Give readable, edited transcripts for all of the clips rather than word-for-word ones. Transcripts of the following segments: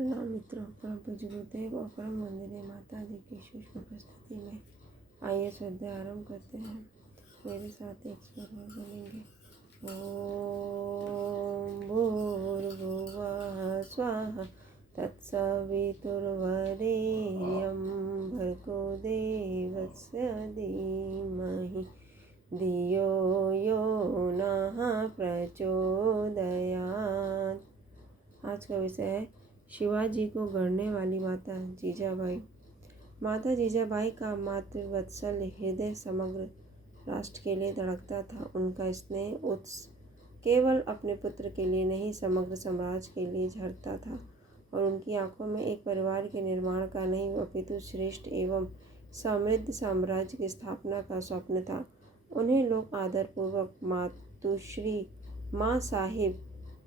प्रणाम मित्रों, परम पूज्य गुरुदेव और परम वंदनीय माता जी की सूक्ष्म उपस्थिति में आइए श्रद्धा आरंभ करते हैं। मेरे साथ एक स्वर में बोलेंगे। ओम भूर्भुवः स्वः तत्सवितुर्वरेण्यं भर्गो देवस्य धीमहि धियो यो नः प्रचोदयात्। आज का विषय है शिवाजी को गढ़ने वाली माता जीजाबाई। माता जीजाबाई का मातृवत्सल हृदय समग्र राष्ट्र के लिए धड़कता था। उनका स्नेह उत्स केवल अपने पुत्र के लिए नहीं, समग्र साम्राज्य के लिए झरता था और उनकी आंखों में एक परिवार के निर्माण का नहीं, अपितु श्रेष्ठ एवं समृद्ध साम्राज्य की स्थापना का स्वप्न था। उन्हें लोग आदरपूर्वक मातुश्री, माँ साहिब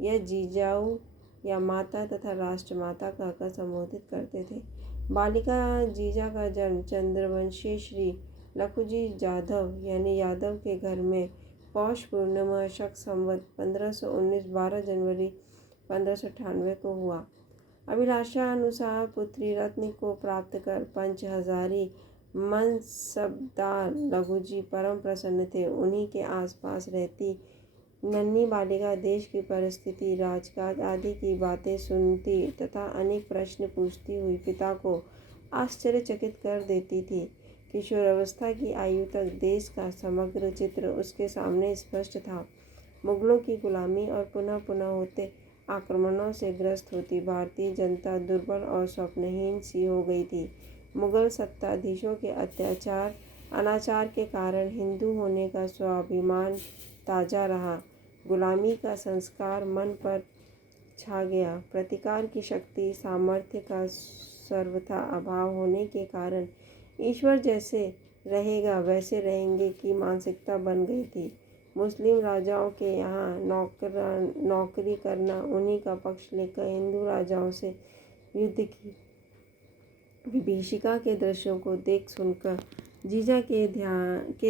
या जीजाऊ या माता तथा राष्ट्रमाता कहकर संबोधित करते थे। बालिका जीजा का जन्म चंद्रवंशी श्री लखुजी जाधव यानी यादव के घर में पौष पूर्णिमा शक संवत 1519 12 जनवरी 1598 को हुआ। अभिलाषा अनुसार पुत्री रत्न को प्राप्त कर पंच हजारी मनसबदार लघुजी परम प्रसन्न थे। उन्हीं के आसपास रहती नन्ही बालिका देश की परिस्थिति, राजकाज आदि की बातें सुनती तथा अनेक प्रश्न पूछती हुई पिता को आश्चर्यचकित कर देती थी। किशोरावस्था की आयु तक देश का समग्र चित्र उसके सामने स्पष्ट था। मुगलों की गुलामी और पुनः पुनः होते आक्रमणों से ग्रस्त होती भारतीय जनता दुर्बल और स्वप्नहीन सी हो गई थी। मुगल सत्ताधीशों के अत्याचार अनाचार के कारण हिंदू होने का स्वाभिमान ताजा रहा। गुलामी का संस्कार मन पर छा गया। प्रतिकार की शक्ति सामर्थ्य का सर्वथा अभाव होने के कारण ईश्वर जैसे रहेगा वैसे रहेंगे की मानसिकता बन गई थी। मुस्लिम राजाओं के यहाँ नौकरी करना, उन्हीं का पक्ष लेकर हिंदू राजाओं से युद्ध की विभीषिका के दृश्यों को देख सुनकर जीजा के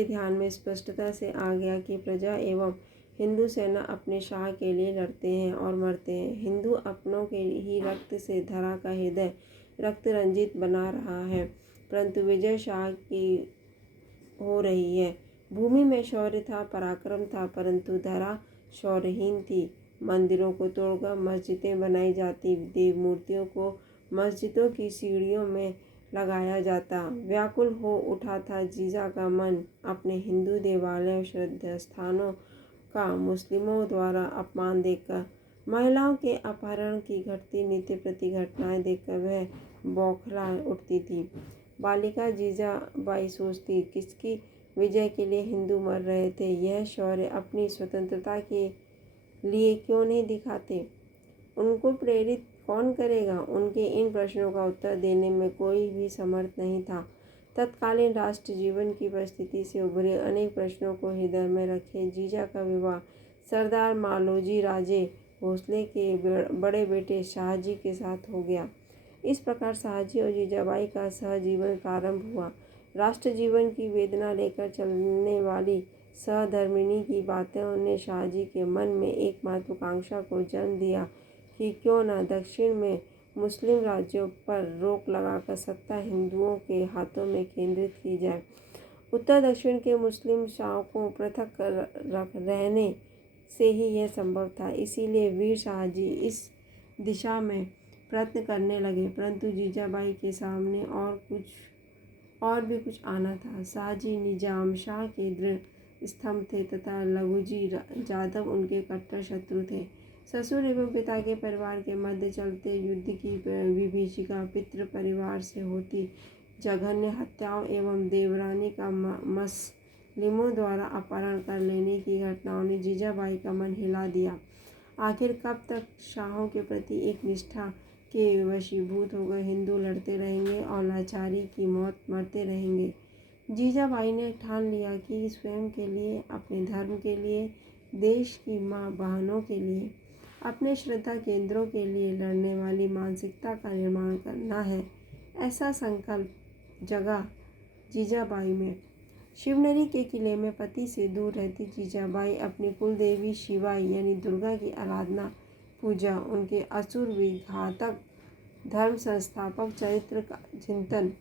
ध्यान में स्पष्टता से आ गया कि प्रजा एवं हिंदू सेना अपने शाह के लिए लड़ते हैं और मरते हैं। हिंदू अपनों के ही रक्त से धरा का हृदय रक्त रंजित बना रहा है, परंतु विजय शाह की हो रही है। भूमि में शौर्य था, पराक्रम था, परंतु धरा शौर्यहीन थी। मंदिरों को तोड़कर मस्जिदें बनाई जाती, देव मूर्तियों को मस्जिदों की सीढ़ियों में लगाया जाता। व्याकुल हो उठा था जीजा का मन अपने हिंदू देवालय और श्रद्धा स्थानों का मुस्लिमों द्वारा अपमान देखकर। महिलाओं के अपहरण की घटती नित्य प्रति घटनाएं देखकर वह बौखला उठती थी। बालिका जीजाबाई सोचती, किसकी विजय के लिए हिंदू मर रहे थे? यह शौर्य अपनी स्वतंत्रता के लिए क्यों नहीं दिखाते? उनको प्रेरित कौन करेगा? उनके इन प्रश्नों का उत्तर देने में कोई भी समर्थ नहीं था। तत्कालीन राष्ट्र जीवन की परिस्थिति से उभरे अनेक प्रश्नों को हृदय में रखे जीजा का विवाह सरदार मालोजी राजे भोसले के बड़े बेटे शाहजी के साथ हो गया। इस प्रकार शाहजी और जीजाबाई का सहजीवन प्रारंभ हुआ। राष्ट्र जीवन की वेदना लेकर चलने वाली सहधर्मिणी की बातों ने शाहजी के मन में एक महत्वाकांक्षा को जन्म दिया कि क्यों न दक्षिण में मुस्लिम राज्यों पर रोक लगाकर सत्ता हिंदुओं के हाथों में केंद्रित की जाए। उत्तर दक्षिण के मुस्लिम शाहों को पृथक रहने से ही यह संभव था। इसीलिए वीर शाहजी इस दिशा में प्रयत्न करने लगे, परंतु जीजाबाई के सामने और भी कुछ आना था। शाहजी निजाम शाह के दृढ़ स्तंभ थे तथा लघुजी जाधव उनके कट्टर शत्रु थे। ससुर एवं पिता के परिवार के मध्य चलते युद्ध की विभीषिका, पितृ परिवार से होती जघन्य हत्याओं एवं देवरानी का मुस्लिमों द्वारा अपहरण कर लेने की घटनाओं ने जीजाबाई का मन हिला दिया। आखिर कब तक शाहों के प्रति एक निष्ठा के वशीभूत होकर हिंदू लड़ते रहेंगे और लाचारी की मौत मरते रहेंगे? जीजाबाई ने ठान लिया कि स्वयं के लिए, अपने धर्म के लिए, देश की माँ बहनों के लिए, अपने श्रद्धा केंद्रों के लिए लड़ने वाली मानसिकता का निर्माण करना है। ऐसा संकल्प जगा जीजाबाई में। शिवनेरी के किले में पति से दूर रहती जीजाबाई अपनी कुल देवी शिवाई यानी दुर्गा की आराधना पूजा, उनके असुर विघातक धर्म संस्थापक चरित्र का चिंतन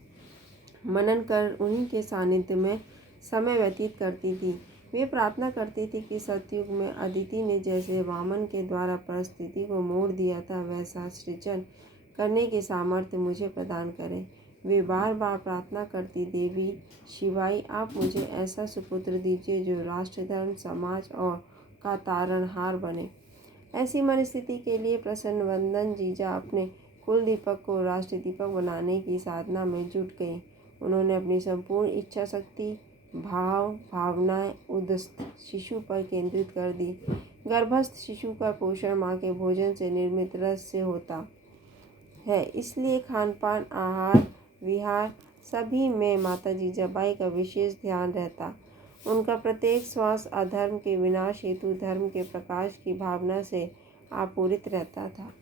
मनन कर उन्हीं के सानिध्य में समय व्यतीत करती थी। वे प्रार्थना करती थी कि सतयुग में अदिति ने जैसे वामन के द्वारा परिस्थिति को मोड़ दिया था, वैसा सृजन करने के सामर्थ्य मुझे प्रदान करें। वे बार बार प्रार्थना करती, देवी शिवाई, आप मुझे ऐसा सुपुत्र दीजिए जो राष्ट्र, धर्म, समाज और का तारणहार बने। ऐसी मनस्थिति के लिए प्रसन्न वंदन जीजा अपने कुल दीपक को राष्ट्र दीपक बनाने की साधना में जुट गई। उन्होंने अपनी संपूर्ण इच्छा शक्ति, भावनाएं उदस्थ शिशु पर केंद्रित कर दी। गर्भस्थ शिशु का पोषण माँ के भोजन से निर्मित रस से होता है, इसलिए खानपान, आहार विहार सभी में माता जीजाबाई का विशेष ध्यान रहता। उनका प्रत्येक श्वास अधर्म के विनाश हेतु धर्म के प्रकाश की भावना से आपूरित रहता था।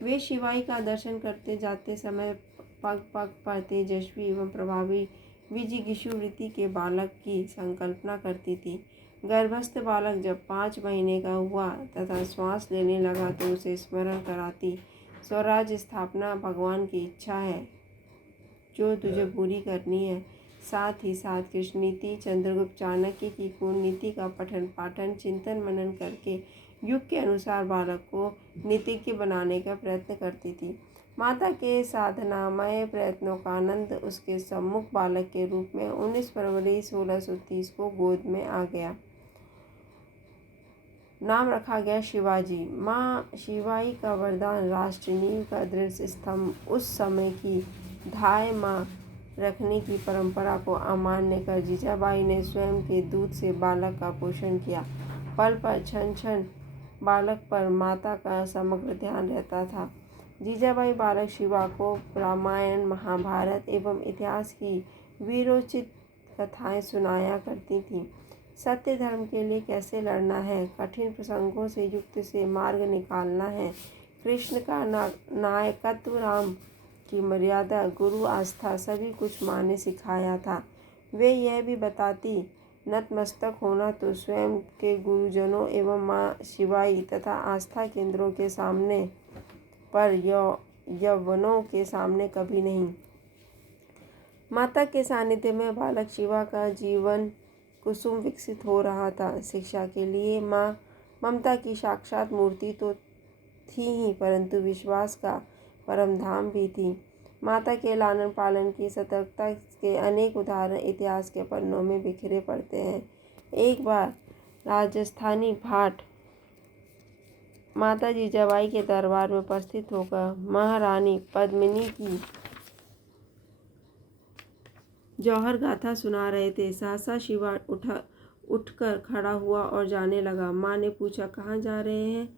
वे शिवाई का दर्शन करते जाते समय पग पग पर तेजस्वी एवं प्रभावी विजिगीषु वृत्ति के बालक की संकल्पना करती थी। गर्भस्थ बालक जब 5 महीने का हुआ तथा श्वास लेने लगा तो उसे स्मरण कराती, स्वराज्य स्थापना भगवान की इच्छा है जो तुझे पूरी करनी है। साथ ही साथ कृष्ण नीति, चंद्रगुप्त चाणक्य की कूटनीति का पठन पाठन चिंतन मनन करके युग के अनुसार बालक को नीतिज्ञ बनाने का प्रयत्न करती थी। माता के साधनामय प्रयत्नों का आनंद उसके सम्मुख बालक के रूप में 19 फरवरी 1630 को गोद में आ गया। नाम रखा गया शिवाजी। माँ शिवाई का वरदान राष्ट्र नींव का दृढ़ स्तंभ उस समय की धाय माँ रखने की परंपरा को अमान्य कर जीजाबाई ने स्वयं के दूध से बालक का पोषण किया। पल पर क्षण क्षण बालक पर माता का समग्र ध्यान रहता था। जीजाबाई बालक शिवा को रामायण, महाभारत एवं इतिहास की वीरोचित कथाएं सुनाया करती थीं। सत्य धर्म के लिए कैसे लड़ना है, कठिन प्रसंगों से युक्त से मार्ग निकालना है, कृष्ण का नायकत्व, राम की मर्यादा, गुरु आस्था सभी कुछ माँ ने सिखाया था। वे यह भी बताती, नतमस्तक होना तो स्वयं के गुरुजनों एवं माँ शिवाई तथा आस्था केंद्रों के सामने पर यौवनों के सामने कभी नहीं। माता के सानिध्य में बालक शिवा का जीवन कुसुम विकसित हो रहा था। शिक्षा के लिए माँ ममता की साक्षात मूर्ति तो थी ही, परंतु विश्वास का परम धाम भी थी। माता के लालन पालन की सतर्कता के अनेक उदाहरण इतिहास के पन्नों में बिखरे पड़ते हैं। एक बार राजस्थानी भाट माता जीजाबाई के दरबार में उपस्थित होकर महारानी पद्मिनी की जौहर गाथा सुना रहे थे। सहसा शिवा उठकर खड़ा हुआ और जाने लगा। माँ ने पूछा, कहाँ जा रहे हैं?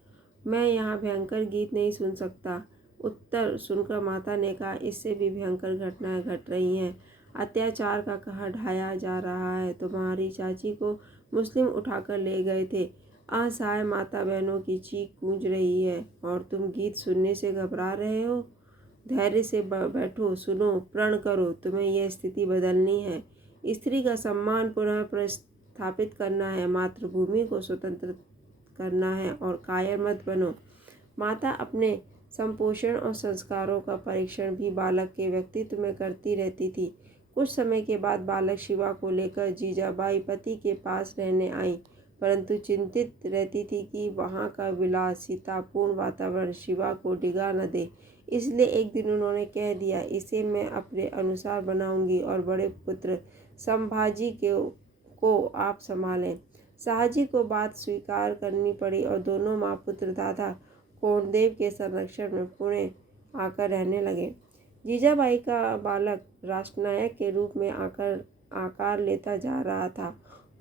मैं यहाँ भयंकर गीत नहीं सुन सकता। उत्तर सुनकर माता ने कहा, इससे भी भयंकर घटनाएं घट रही हैं। अत्याचार का कहर ढाया जा रहा है। तुम्हारी चाची को मुस्लिम उठाकर ले गए थे। असहाय माता बहनों की चीख गूंज रही है और तुम गीत सुनने से घबरा रहे हो। धैर्य से बैठो, सुनो, प्रण करो, तुम्हें यह स्थिति बदलनी है। स्त्री का सम्मान पुनः प्रस्थापित करना है, मातृभूमि को स्वतंत्र करना है और कायर मत बनो। माता अपने संपोषण और संस्कारों का परीक्षण भी बालक के व्यक्तित्व में करती रहती थी। कुछ समय के बाद बालक शिवा को लेकर जीजाबाई पति के पास रहने आई, परंतु चिंतित रहती थी कि वहाँ का विलासितापूर्ण वातावरण शिवा को डिगा न दे। इसलिए एक दिन उन्होंने कह दिया, इसे मैं अपने अनुसार बनाऊंगी और बड़े पुत्र संभाजी को आप संभालें। शाहजी को बात स्वीकार करनी पड़ी और दोनों माँ पुत्र दादा कोंडदेव के संरक्षण में पुणे आकर रहने लगे। जीजाबाई का बालक राष्ट्रनायक के रूप में आकार लेता जा रहा था।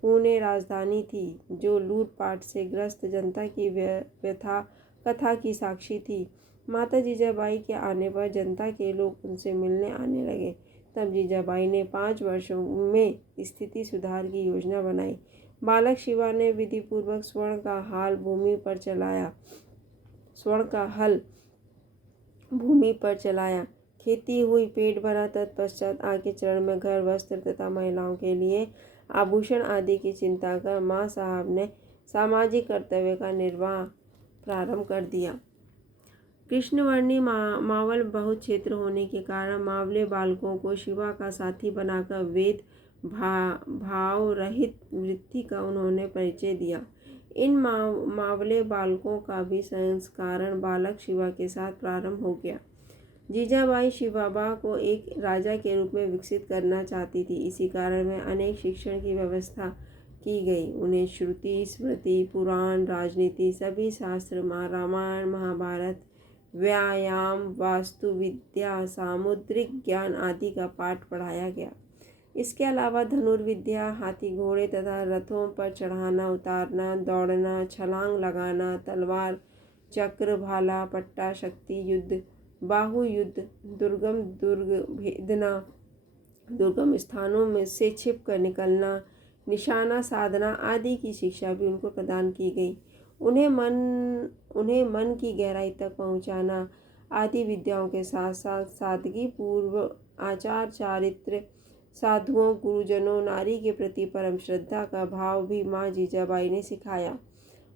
पुणे राजधानी थी जो लूटपाट से ग्रस्त जनता की व्यथा कथा की साक्षी थी। माता जीजाबाई के आने पर जनता के लोग उनसे मिलने आने लगे। तब जीजाबाई ने 5 वर्षों में स्थिति सुधार की योजना बनाई। बालक शिवा ने विधिपूर्वक स्वर्ण का हल भूमि पर चलाया। खेती हुई, पेट भरा। तत्पश्चात आगे चरण में घर, वस्त्र तथा महिलाओं के लिए आभूषण आदि की चिंता कर माँ साहब ने सामाजिक कर्तव्य का निर्वाह प्रारंभ कर दिया। कृष्णवर्णी मावल बहुत क्षेत्र होने के कारण मावले बालकों को शिवा का साथी बनाकर वेद भाव रहित वृत्ति का उन्होंने परिचय दिया। इन मावले बालकों का भी संस्कारण बालक शिवा के साथ प्रारंभ हो गया। जीजाबाई शिवाबा को एक राजा के रूप में विकसित करना चाहती थी। इसी कारण में अनेक शिक्षण की व्यवस्था की गई। उन्हें श्रुति, स्मृति, पुराण, राजनीति, सभी शास्त्र, रामायण, महाभारत, व्यायाम, वास्तुविद्या, सामुद्रिक ज्ञान आदि का पाठ पढ़ाया गया। इसके अलावा धनुर्विद्या, हाथी घोड़े तथा रथों पर चढ़ाना उतारना, दौड़ना, छलांग लगाना, तलवार, चक्र, भाला, पट्टा, शक्ति युद्ध, बाहु युद्ध, दुर्गम दुर्ग भेदना, दुर्गम स्थानों में से छिप कर निकलना, निशाना साधना आदि की शिक्षा भी उनको प्रदान की गई। उन्हें मन की गहराई तक पहुंचाना आदि विद्याओं के साथ साथ सादगी पूर्व आचार चारित्र, साधुओं, गुरुजनों, नारी के प्रति परम श्रद्धा का भाव भी माँ जीजाबाई ने सिखाया।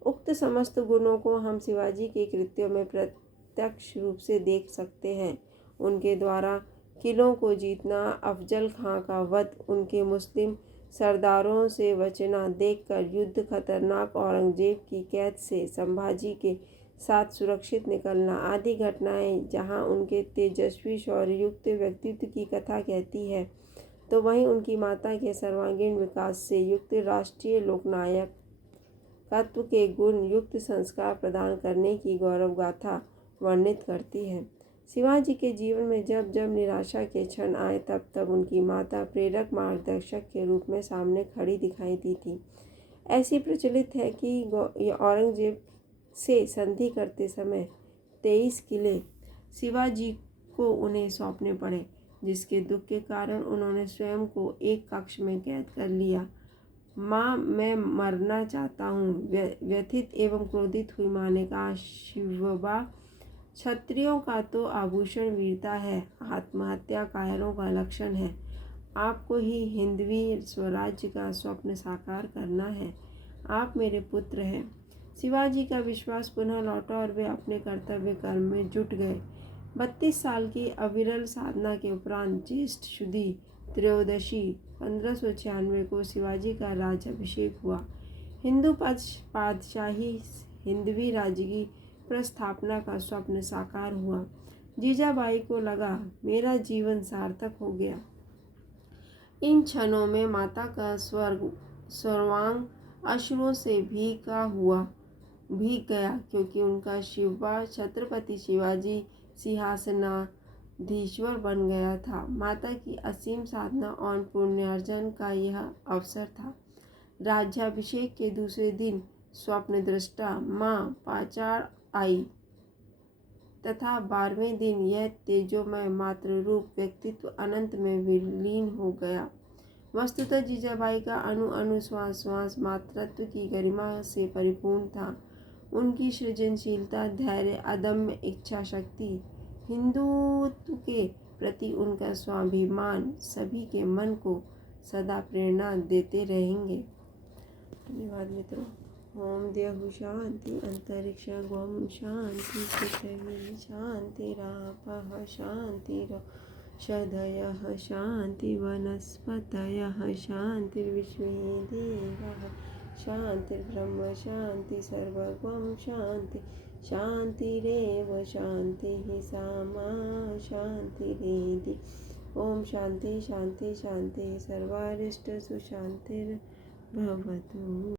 उक्त समस्त गुणों को हम शिवाजी के कृत्यों में प्रत्यक्ष रूप से देख सकते हैं। उनके द्वारा किलों को जीतना, अफजल खां का वध, उनके मुस्लिम सरदारों से बचना देखकर युद्ध, खतरनाक औरंगजेब की कैद से संभाजी के साथ सुरक्षित निकलना आदि घटनाएं जहां उनके तेजस्वी शौर्ययुक्त व्यक्तित्व की कथा कहती है, तो वहीं उनकी माता के सर्वांगीण विकास से युक्त राष्ट्रीय लोकनायक तत्व के गुण युक्त संस्कार प्रदान करने की गौरव गाथा वर्णित करती है। शिवाजी के जीवन में जब जब निराशा के क्षण आए तब तब उनकी माता प्रेरक मार्गदर्शक के रूप में सामने खड़ी दिखाई दी थी। ऐसी प्रचलित है कि औरंगजेब से संधि करते समय 23 किले शिवाजी को उन्हें सौंपने पड़े, जिसके दुख के कारण उन्होंने स्वयं को एक कक्ष में कैद कर लिया। माँ, मैं मरना चाहता हूँ, व्यथित एवं क्रोधित हुई माँ ने कहा। शिवबा, क्षत्रियों का तो आभूषण वीरता है, आत्महत्या कायरों का लक्षण है। आपको ही हिंदवी स्वराज्य का स्वप्न साकार करना है। आप मेरे पुत्र हैं। शिवाजी का विश्वास पुनः लौटा और वे अपने कर्तव्य कर्म में जुट गए। 32 साल की अविरल साधना के उपरांत ज्येष्ठ शुदी त्रयोदशी 1596 को शिवाजी का राज्याभिषेक हुआ। हिंदू पातशाही हिंदवी राज्य की प्रस्थापना का स्वप्न साकार हुआ। जीजाबाई को लगा, मेरा जीवन सार्थक हो गया। इन क्षणों में माता का सर्वांग अश्रुओं से भीग गया, क्योंकि उनका शिवबा छत्रपति शिवाजी सिंहासनाधीश्वर बन गया था। माता की असीम साधना और पुण्यार्जन का यह अवसर था। राज्याभिषेक के दूसरे दिन स्वप्न दृष्टा माँ पाचाड़ आई तथा 12वें दिन यह तेजोमय मातृ रूप व्यक्तित्व अनंत में विलीन हो गया। वस्तुतः जीजाबाई का अणु अणु श्वास श्वास मातृत्व की गरिमा से परिपूर्ण था। उनकी सृजनशीलता, धैर्य, अदम्य इच्छा शक्ति, हिंदुत्व के प्रति उनका स्वाभिमान सभी के मन को सदा प्रेरणा देते रहेंगे। धन्यवाद मित्रों। ओम द्यौः शांति, अंतरिक्ष गोम शांति, पृथ्वी शांतिरापः शांतिरोषधयः शांति, वनस्पतयः शांतिर्विश्वे देवाः शांतिर्ब्रह्म शांति, सर्वगं शांति शांतिरेव शांतिः सामा शांतिरेधि। ओम शांति शांति शांति, सर्वारिष्ट सुशांतिर्भवतु।